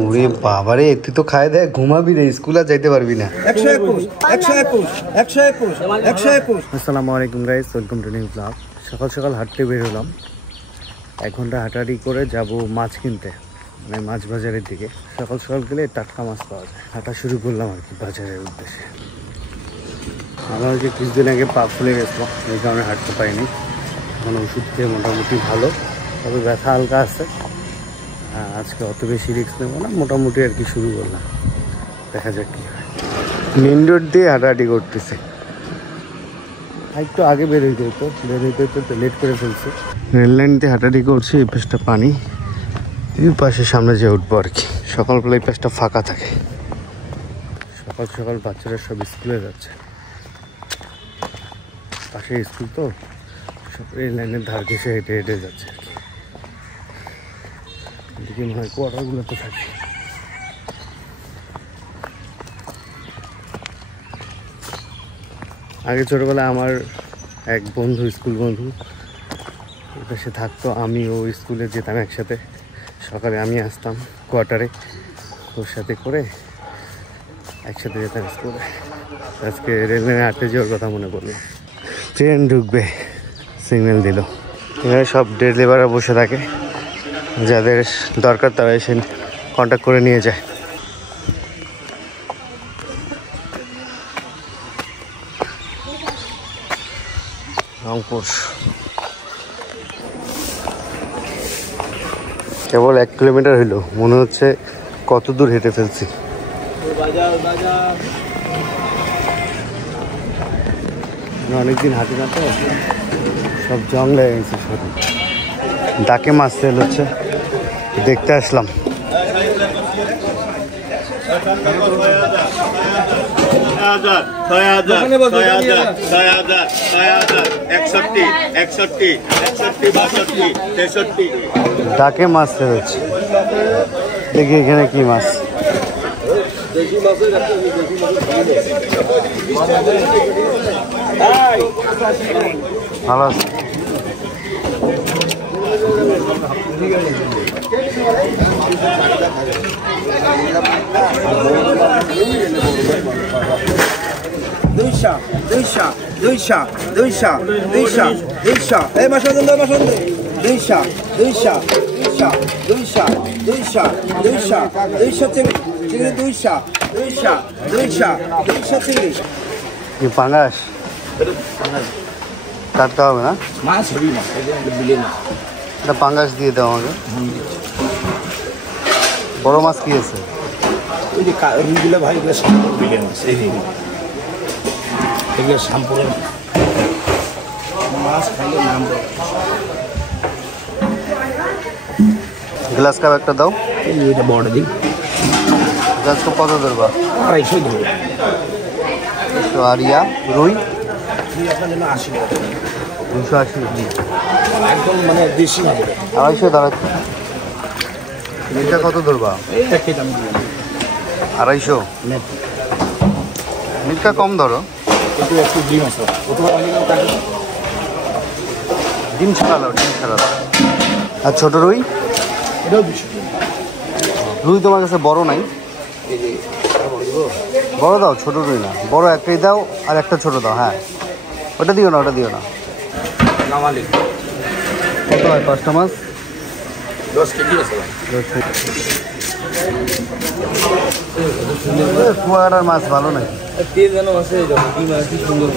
ওরে বাবারে, তুই তো খায় দেয় ঘুমাবি রে, স্কুল আর যাইতে পারবি না। 121 121 121 121। আসসালামু আলাইকুম guys, welcome to new blog. সকাল সকাল হাঁটতে বের হলাম। 1 ঘন্টা হাঁটাহাঁটি করে যাব মাছ কিনতে, মানে মাছ বাজারের দিকে। সকাল সকাল গেলে টাটকা মাছ পাওয়া যায়। হাঁটা শুরু করলাম আর কি বাজারের উদ্দেশ্যে। আমার যে কিছুদিন আগে পা ফুলে গেছিলো, এই কারণে হাঁটতে পারিনি। এখন ওষুধ খেয়ে মোটামুটি ভালো, তবে ব্যথা হালকা আছে। আজকে অত বেশি রিস্ক নেবো না, মোটামুটি আর কি শুরু করলাম, দেখা যাক কী হয়। মেন রোড দিয়ে হাঁটাহাঁটি করতেছে। একটু আগে বের হইতে হতো, তো লেট করে ফেলছে। রেল লাইন দিয়ে হাঁটাহাঁটি করছি, এই পাশটা পানি, এই পাশে সামনে যে উঠবো আর কি। সকালবেলা এই পাশটা ফাঁকা থাকে, সকাল সকাল বাচ্চারা সব স্কুলে যাচ্ছে। পাশে স্কুল তো, সব রেল লাইনের ধার ঘেসে হেঁটে হেঁটে যাচ্ছে আর কি। এদিকে মনে হয় কোয়ার্টারগুলো তো থাকে। আগে ছোটোবেলায় আমার এক বন্ধু, স্কুল বন্ধু, ওর কাছে থাকতো। আমি ও স্কুলে যেতাম একসাথে। সকালে আমি আসতাম কোয়ার্টারে, ওর সাথে করে একসাথে যেতাম স্কুলে। আজকে রেললাইনে হাঁটতে যাওয়ার কথা মনে পড়লো। ট্রেন ঢুকবে, সিগন্যাল দিল। এখানে সব ডেড লেবাররা বসে থাকে, যাদের দরকার তারা এসে কন্ট্যাক্ট করে নিয়ে যায়। রংপুর কেবল 1 কিলোমিটার হইলো, মনে হচ্ছে কত দূর হেঁটে ফেলছি। অনেকদিন হাঁটি না তো, সব জং লেগে গেছে শরীর। ডাকে মাছ সেল হচ্ছে, দেখতে আসলাম। ডাকে মাছ সেল হচ্ছে, দেখি এখানে কি মাছ। ভালো আছে। পাঙ্গাস টাটকা হবে না? এটা পাঙ্গাস দিয়ে দাও আমাকে। বড় মাছ কি আছে? গ্লাস কাপ একটা দাও। বড় দিন গ্লাস কাপ কত ধরবা? 250 ধরবো। আর ইয়া রুই 280 একদম মানে দেশি 250 দাঁড়াচ্ছে। মিটটা কত ধরবা? 250। মিটটা কম ধরো, একটু ডিম আছে, ডিম ছাড়া দাও, ডিম ছাড়া দাও। আর ছোট রুই? এটাও 200। রুই তোমার কাছে বড় নাই? বড় দাও, ছোট রুই না, বড় একটাই দাও আর একটা ছোট দাও। হ্যাঁ, ওটা দিও না, ওটা দিও না। কত হয় 5টা মাছ? 10 কেজি আছে। কুয়াকাটার মাছ ভালো নাকি? তেল যেন আছে, কি সুন্দর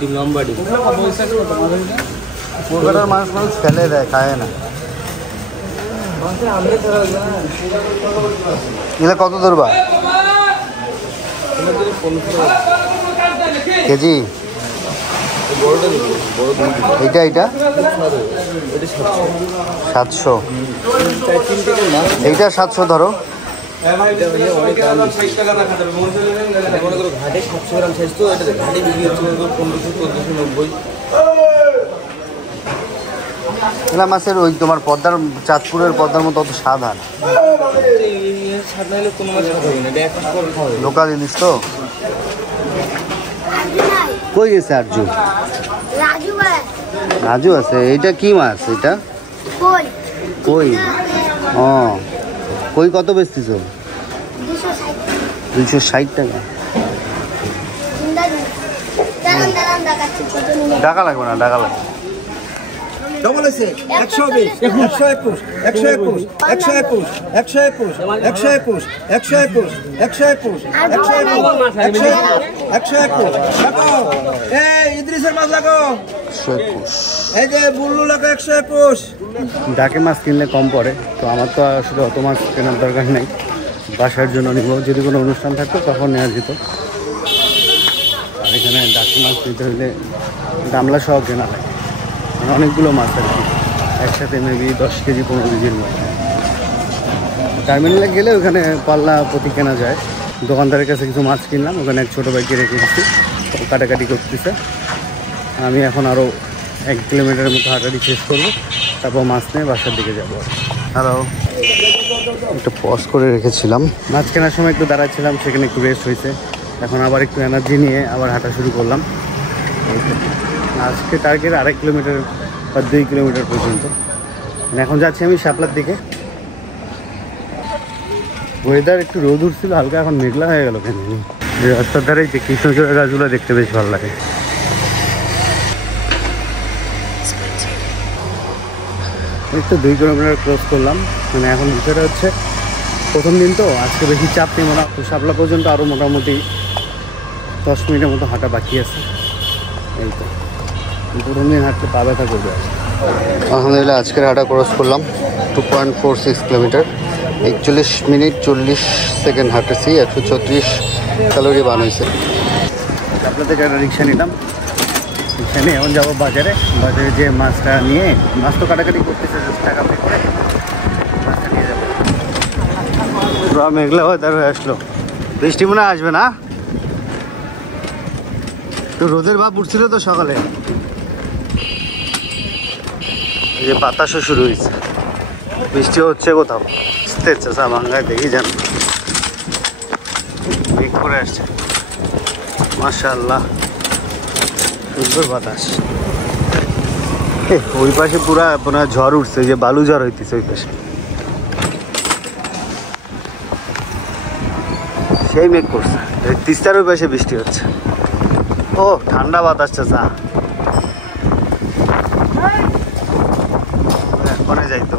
ডিম, লম্বা ডিম। কুয়াকাটার মাছ মানুষ ফেলে দেয়, খায় না। এগুলো কত ধরবা কেজি? এইটা 700। এইটা 700 ধরো। ঘাটে 700 গ্রাম সাইজ, তো এটা ঘাটে বিক্রি হচ্ছে 1500-1490। এগুলা মাছের ওই তোমার পদ্মার, চাঁদপুরের পদ্মার মতো অত স্বাদ হয় না। লোকাল জিনিস তো। কই গেছে আরজু? রাজু আছে। এইটা কি মাছ? এটা কই? ও কই কত বেচতিস? 260 টাকা। টাকা লাগবে না, টাকা লাগবে। ডবল আছে 120 121 121 121 121 121 121 121 121 এই ইদ্রিসের মাছ লাগো 121। এই যে বুল্লু লাগো 121। ডাকে মাছ কিনলে কম পড়ে, তো আমার তো আসলে অত মাছ কেনার দরকার নেই, বাসার জন্য নিব। যদি কোনো অনুষ্ঠান থাকতো তখন নেওয়া যেত। আর এখানে ডাকে মাছ নিতে হলে গামলা সহ কেনা লাগে, মানে অনেকগুলো মাছ আর কি, একসাথে মেবি 10 কেজি 15 কেজির মতো। টার্মিনালে গেলে ওখানে পাল্লা প্রতি কেনা যায়। দোকানদারের কাছে কিছু মাছ কিনলাম, ওখানে এক ছোটো ভাইকে রেখে দিচ্ছি, কাটাকাটি করতেছে। আমি এখন আরও 1 কিলোমিটারের মতো হাঁটাহাঁটি শেষ করবো, তারপর মাছ নিয়ে বাসার দিকে যাবো। হ্যালো, একটু পজ করে রেখেছিলাম, মাছ কেনার সময় একটু দাঁড়াচ্ছিলাম, সেখানে একটু রেস্ট হয়েছে। এখন আবার একটু এনার্জি নিয়ে আবার হাঁটা শুরু করলাম। আজকে টার্গেট 2.5 কিলোমিটার বা 2 কিলোমিটার পর্যন্ত। এখন যাচ্ছি আমি শাপলার দিকে। ওয়েদার একটু রোদ উঠছিল হালকা, এখন মেঘলা হয়ে গেল কেন। রাস্তার ধারে যে কৃষ্ণচূড়া গাছগুলো দেখতে বেশ ভালো লাগে। এই তো 2 কিলোমিটার ক্রস করলাম। মানে এখন বিষয়টা হচ্ছে প্রথম দিন তো, আজকে বেশি চাপ নেব না। তো শাপলা পর্যন্ত আরও মোটামুটি 10 মিনিটের মতো হাঁটা বাকি আছে। এই তো প্রথম দিন হাঁটতে পা ব্যথা করবে। আলহামদুলিল্লাহ আজকের হাঁটা ক্রস করলাম 2.46 কিলোমিটার, 41 মিনিট 40 সেকেন্ড হাঁটেছি। 134 ক্যালোরি বার্ন হয়েছে। আপনার থেকে একটা রিক্সা নিলাম, রিক্সা নিয়ে এখন যাবো বাজারে। বাজারে যে মাছটা নিয়ে, মাছ তো কাটাকাটি করতেছে, টাকা পে করে মাছটা নিয়ে যাবো। পুরো মেঘলা ওয়েদার হয়ে আসলো, বৃষ্টি মনে আসবে না। তো রোদের ভাব উঠছিল তো সকালে, এই যে বাতাসও শুরু হয়েছে, বৃষ্টি হচ্ছে কোথাও। চাষা ভাঙ্গায় দেখি যান, মেঘ করে আসছে, মাশাআল্লাহ সুন্দর বাতাস। ওই পাশে পুরা আপনার ঝড় উঠছে, যে বালু ঝড় হইতেছে ওই পাশে, সেই মেঘ করছে। তিস্তার ওই পাশে বৃষ্টি হচ্ছে। ও ঠান্ডা বাতাস চাষা, এখনে যাইতো।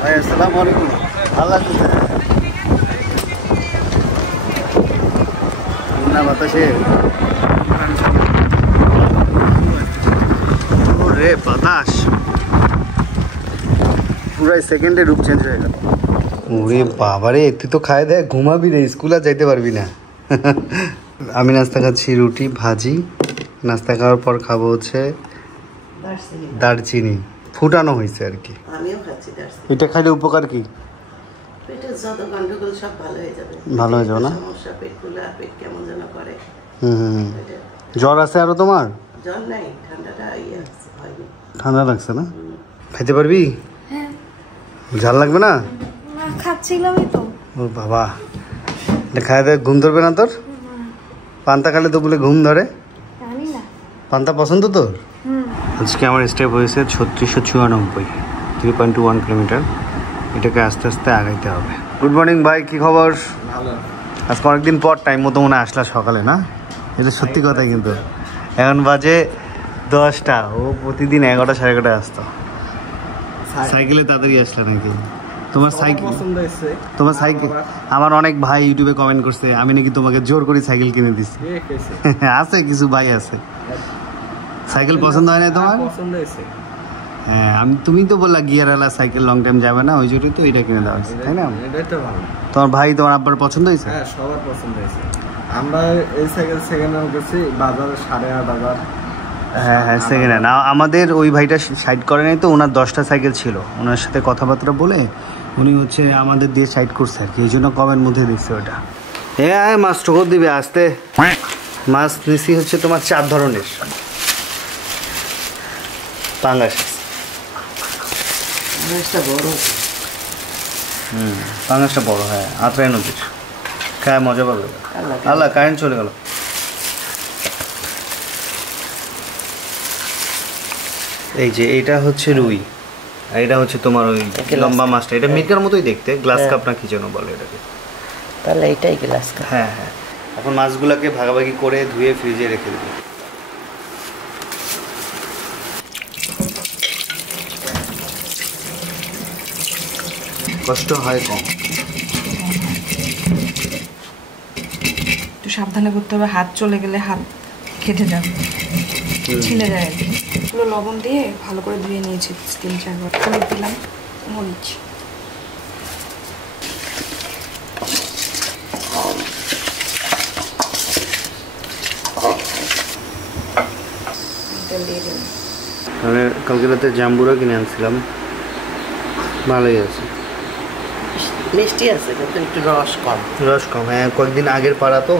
ভাই আসসালামু আলাইকুম, ভালো লাগছে ঠান্ডা বাতাসে। রে বাতাস পুরাই সেকেন্ডে রূপ চেঞ্জ হয়ে গেল। ওরে বাবারে, তুই তো খায় দেয় ঘুমাবি রে, স্কুল আর যাইতে পারবি না। আমি নাস্তা খাচ্ছি রুটি ভাজি। নাস্তা খাওয়ার পর খাবো হচ্ছে দারচিনি, ফুটানো হয়েছে আর কি। আমিও খাচ্ছি দারচিনি। এটা খাইলে উপকার কি? পেটের যত গন্ডগোল সব ভালো হয়ে যাবে। ভালো হয়ে যাবে না? সমস্যা, পেট ফুলা, পেট কেমন যেন করে। জ্বর আছে আরো তোমার? জ্বর নাই, ঠান্ডাটা হয়নি। ঠান্ডা লাগছে না? খাইতে পারবি? হ্যাঁ। ঝাল লাগবে না? না, খাচ্ছিলামই তো। ও বাবা, খাই দেয় ঘুম ধরবে না তোর? পান্তা খালে তো বলে ঘুম ধরে। জানি না। পান্তা পছন্দ তোর? আজকে আমার স্টেপ হয়েছে 3694, 3.21 কিলোমিটার। এটাকে আস্তে আস্তে আগাইতে হবে। গুড মর্নিং ভাই, কি খবর? আজকে অনেকদিন পর টাইম মতো মনে আসলা সকালে, না? এটা সত্যি কথাই কিন্তু। এখন বাজে 10টা, ও প্রতিদিন 11টা 11:30 আসতো। সাইকেলে তাড়াতাড়ি আসলে নাকি? তোমার সাইকেল পছন্দ হয়েছে। তোমার সাইকেল, আমার অনেক ভাই ইউটিউবে কমেন্ট করছে আমি নাকি তোমাকে জোর করে সাইকেল কিনে দিচ্ছি। আছে কিছু ভাই আছে। সাইকেল পছন্দ হয় না তোমার? পছন্দ হয়েছে। হ্যাঁ, তুমি তো বললা গিয়ারওয়ালা সাইকেল লং টাইম যাবে না, ওই জন্যই তো এটা কিনে দেওয়া হয়েছে, তাই না? এটাই তো ভালো। তোমার ভাই তোমার আব্বার পছন্দ হয়েছে? হ্যাঁ, সবার পছন্দ হয়েছে। আমরা এই সাইকেল সেকেন্ড হ্যান্ড করছি বাজারে 8,500। হ্যাঁ হ্যাঁ, সেকেন্ড হ্যান্ড। আমাদের ওই ভাইটা সাইড করে নাই তো, ওনার 10টা সাইকেল ছিল, ওনার সাথে কথাবার্তা বলে উনি হচ্ছে আমাদের দিয়ে সাইড করছে আর কি, এই জন্য কমের মধ্যে দেখছে ওটা। হ্যাঁ, মাছ ঠোকর দিবে আসতে। মাছ নিছি হচ্ছে তোমার 4 ধরনের পাঙ্গাস। বড়। পাঙ্গাসটা বড়, হ্যাঁ, আত্রাই নদীর, খায় মজা পাবে। আল্লাহ, কারেন্ট চলে গেল। এই যে এটা হচ্ছে রুই আর এটা হচ্ছে তোমার ওই লম্বা মাছটা, এটা মির্কার মতোই দেখতে, গ্লাস কাপ না কি যেন বলে এটাকে। তাহলে এটাই গ্লাস কাপ। হ্যাঁ হ্যাঁ, এখন মাছগুলোকে ভাগাভাগি করে ধুয়ে ফ্রিজে রেখে দেবো। কষ্ট হয় কম। একটু সাবধানে করতে হবে, হাত চলে গেলে হাত কেটে যাবে, ছিলে যায় আর কি। এগুলো লবণ দিয়ে ভালো করে ধুয়ে নিয়েছি 3-4 বার। হলুদ দিলাম, মরিচ, তেল দিয়ে দিলাম। মানে কালকে রাতে জাম্বুরা কিনে আনছিলাম, ভালোই আছে, মিষ্টি আছে কিন্তু একটু রস কম। রস কম, হ্যাঁ কয়েকদিন আগের পাড়া তো।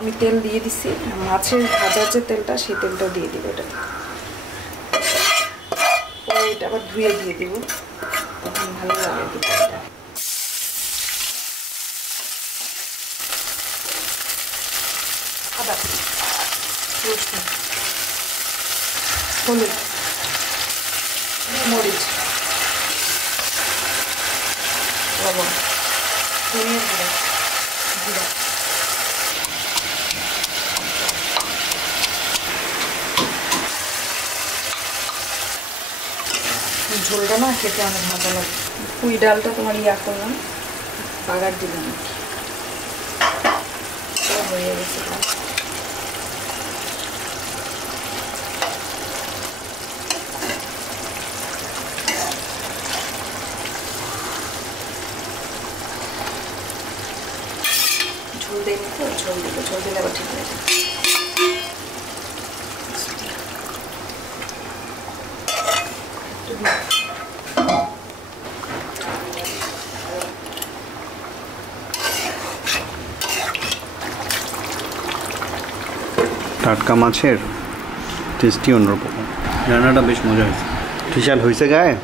আমি তেল দিয়ে দিছি, মাছের ভাজার যে তেলটা সেই তেলটা দিয়ে দিব। এটা পরে এটা আবার ধুয়ে দিয়ে দিব, তখন ভালো লাগে দিতে। আদা, রসুন, হলুদ, মরিচ, লবণ, ধনিয়া গুঁড়ো, জিরা। ঝোলটা না খেতে অনেক মজা লাগে। পুঁই ডালটা তোমার ইয়া করলাম, বাগার দিলাম, হয়ে গেছে। ঝোল দেয়নি তো, ঝোল দিলে আবার ঠিক হয়ে যায়। টাটকা মাছের টেস্টি অন্যরকম, রান্নাটা বেশ মজা হয়েছে। টিশাল হয়েছে গায়ে,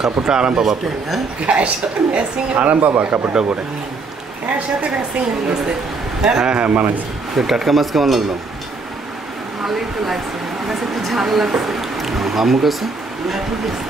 কাপড়টা আরাম পাবা, গায়ের সাথে ম্যাচিং, আরাম পাবা কাপড়টা পরে। গায়ের সাথে ম্যাচিং হয়ে গেছে। হ্যাঁ হ্যাঁ মানাইছে। তো টাটকা মাছ কেমন লাগলো? ভালোই তো লাগছে, আমার কাছে একটু ঝাল লাগছে। আম্মুর কাছে না, ঠিক আছে।